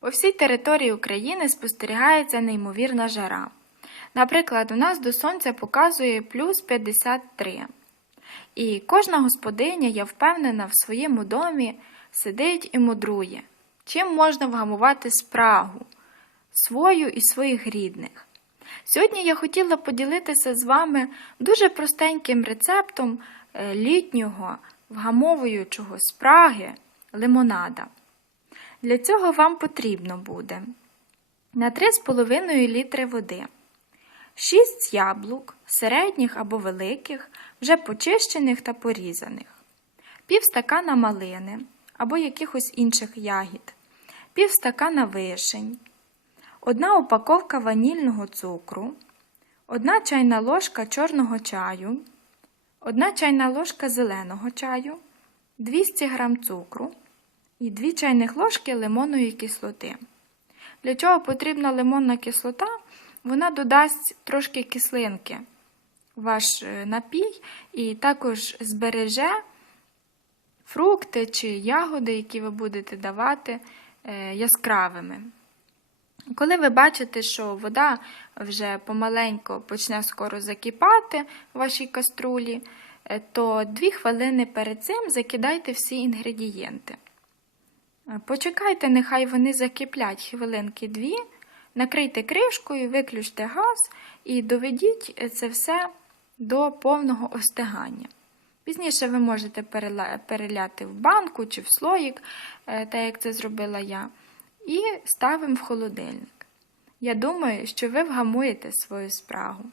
По всій території України спостерігається неймовірна жара. Наприклад, у нас до сонця показує плюс 53. І кожна господиня, я впевнена, в своєму домі сидить і мудрує. Чим можна вгамувати спрагу свою і своїх рідних? Сьогодні я хотіла поділитися з вами дуже простеньким рецептом е, літнього вгамовуючого спраги лимонада. Для цього вам потрібно буде на 3,5 літри води, 6 яблук, середніх або великих, вже почищених та порізаних, пів стакана малини або якихось інших ягід, пів стакана вишень, одна упаковка ванільного цукру, одна чайна ложка чорного чаю, одна чайна ложка зеленого чаю, 200 г цукру і 2 чайних ложки лимонної кислоти. Для чого потрібна лимонна кислота? Вона додасть трошки кислинки в ваш е, напій і також збереже фрукти чи ягоди, які ви будете давати е, яскравими. Коли ви бачите, що вода вже помаленько почне скоро закипати в вашій каструлі, е, то 2 хвилини перед цим закидайте всі інгредієнти. Почекайте, нехай вони закиплять хвилинки дві, накрийте кришкою, виключте газ і доведіть це все до повного остигання. Пізніше ви можете переляти в банку чи в слоїк, е, так як це зробила я, і ставимо в холодильник. Я думаю, що ви вгамуєте свою спрагу.